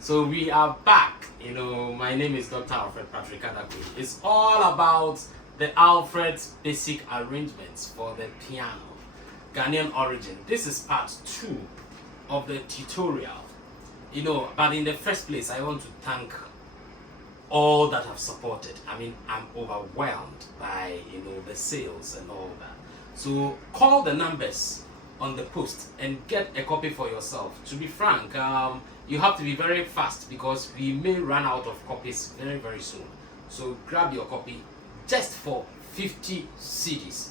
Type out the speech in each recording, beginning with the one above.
So we are back. My name is Dr. Alfred Patrick Adakwe. It's all about the Alfred's basic arrangements for the piano, Ghanaian origin. This is part 2 of the tutorial. But in the first place, I want to thank all that have supported. I'm overwhelmed by the sales and all that. So call the numbers on the post and get a copy for yourself. To be frank, you have to be very fast because we may run out of copies very, very soon. So grab your copy just for 50 CDs,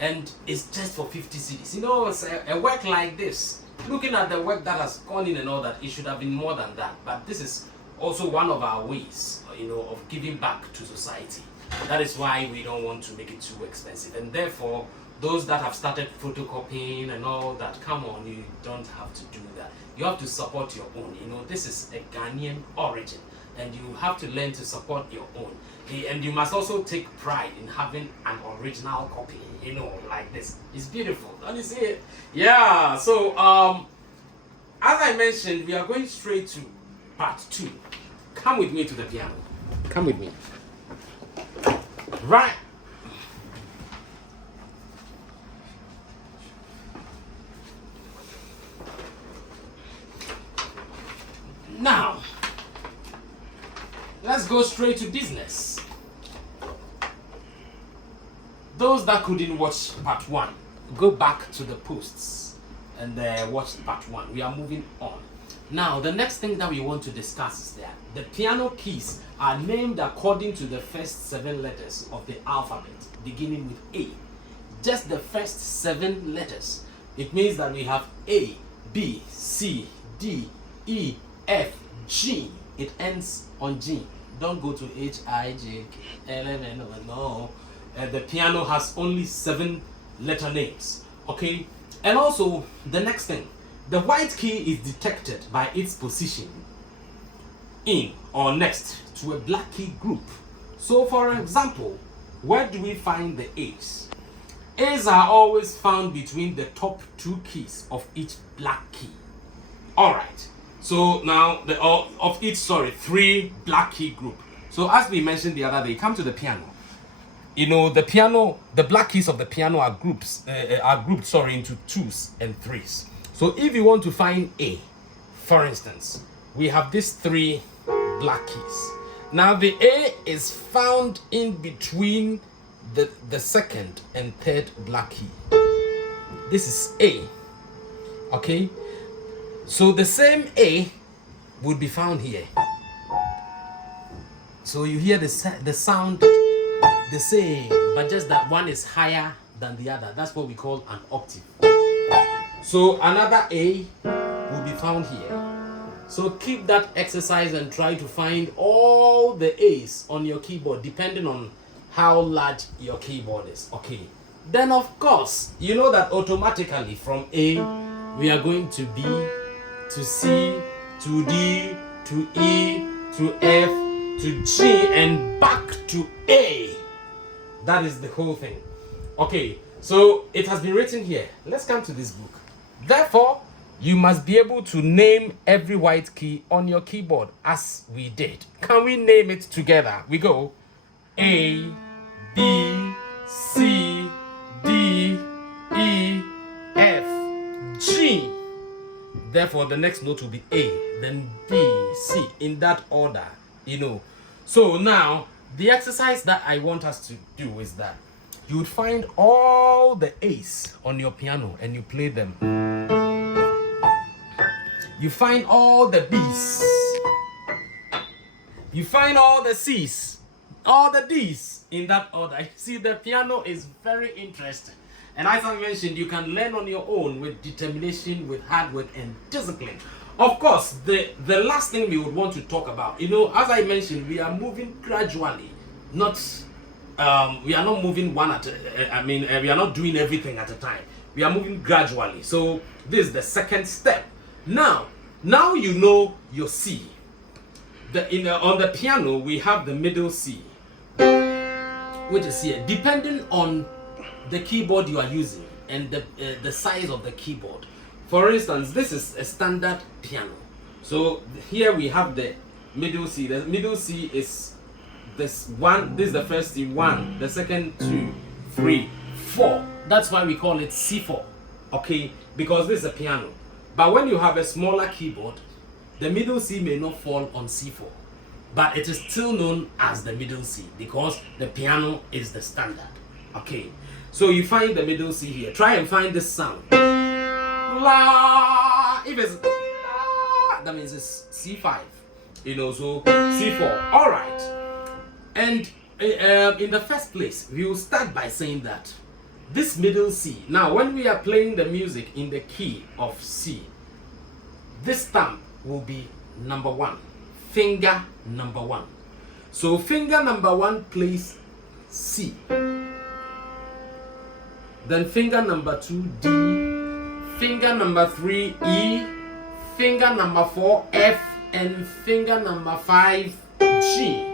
and it's just for 50 CDs. It's a work like this. Looking at the work that has gone in and all that, it should have been more than that. But this is also one of our ways, of giving back to society. That is why we don't want to make it too expensive. And therefore, those that have started photocopying and all that, come on, you don't have to do that. You have to support your own. This is a Ghanaian origin, and you have to learn to support your own. And you must also take pride in having an original copy, like this. It's beautiful. Don't you see it? Yeah. So, as I mentioned, we are going straight to part 2. Come with me to the piano. Come with me. Right. Now, let's go straight to business. Those that couldn't watch part 1, go back to the posts and watch part 1. We are moving on. Now, the next thing that we want to discuss is that the piano keys are named according to the first 7 letters of the alphabet, beginning with A. Just the first 7 letters. It means that we have A, B, C, D, E, F, G. It ends on G. Don't go to H, I, J, K, L, M, N, O. No. The piano has only 7 letter names. Okay? And also, the next thing. The white key is detected by its position in or next to a black key group. So, for example, where do we find the A's? A's are always found between the top 2 keys of each black key. Alright. So now of each 3 black key group. So as we mentioned the other day, come to the piano. The black keys of the piano are grouped into 2s and 3s. So if you want to find A, for instance, we have these 3 black keys. Now the A is found in between the second and third black key. This is A. Okay? So the same A would be found here. So you hear the sound the same, but just that one is higher than the other. That's what we call an octave. So another A will be found here. So keep that exercise and try to find all the A's on your keyboard depending on how large your keyboard is. Okay. Then of course, you know that automatically from A we are going to B, to C, to D, to E, to F, to G, and back to A. That is the whole thing. Okay, so it has been written here. Let's come to this book. Therefore, you must be able to name every white key on your keyboard as we did. Can we name it together? We go A, B, C, D, E, F, G. Therefore, the next note will be A, then B, C, in that order, So now, the exercise that I want us to do is that you would find all the A's on your piano and you play them. You find all the B's. You find all the C's, all the D's in that order. See, the piano is very interesting. And as I mentioned, you can learn on your own with determination, with hard work and discipline. Of course, the last thing we would want to talk about, as I mentioned, we are moving gradually. We are not moving one at we are not doing everything at a time. We are moving gradually. So this is the second step. Now you know your C. On the piano, we have the middle C, which is here. Depending on the keyboard you are using and the size of the keyboard. For instance, this is a standard piano. So here we have the middle C. The middle C is this one. This is the first C, 1. The second 2, 3, 4. That's why we call it C4. Okay, because this is a piano. But when you have a smaller keyboard, the middle C may not fall on C4, but it is still known as the middle C because the piano is the standard. Okay, so you find the middle C here. Try and find this sound. La. If it's la, that means it's C5. So C4. All right. And in the first place, we will start by saying that this middle C. Now, when we are playing the music in the key of C, this thumb will be number 1, finger number 1. So finger number 1 plays C. Then finger number 2 D, finger number 3 E, finger number 4 F, and finger number 5 G.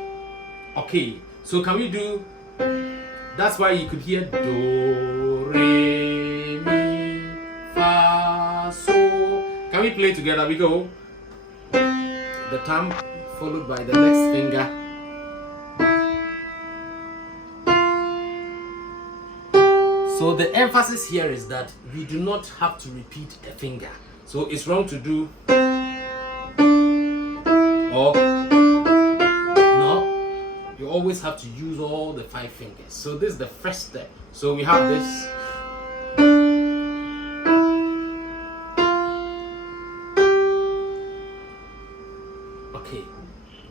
Okay, so can we do? That's why you could hear do, re, mi, fa, so. Can we play together? We go. The thumb followed by the next finger. So the emphasis here is that we do not have to repeat a finger. So it's wrong to do or no. You always have to use all the 5 fingers. So this is the first step. So we have this.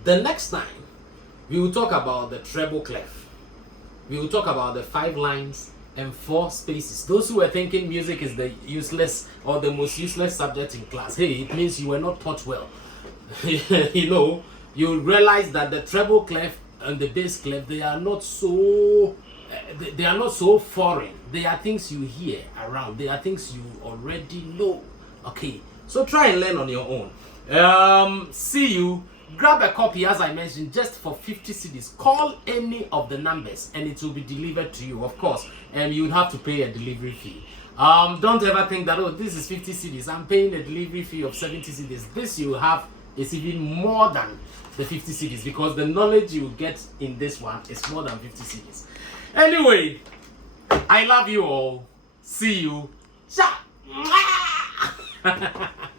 The next time, we will talk about the treble clef. We will talk about the 5 lines and 4 spaces. Those who were thinking music is the useless or the most useless subject in class, hey, it means you were not taught well. You realize that the treble clef and the bass clef, they are not so foreign. They are things you hear around. They are things you already know. Okay, so try and learn on your own. See you. Grab a copy, as I mentioned, just for 50 cedis. Call any of the numbers and it will be delivered to you, of course. And you will have to pay a delivery fee. Don't ever think that, oh, this is 50 cedis. I'm paying a delivery fee of 70 cedis. This you have is even more than the 50 cedis because the knowledge you get in this one is more than 50 cedis. Anyway, I love you all. See you. Ciao.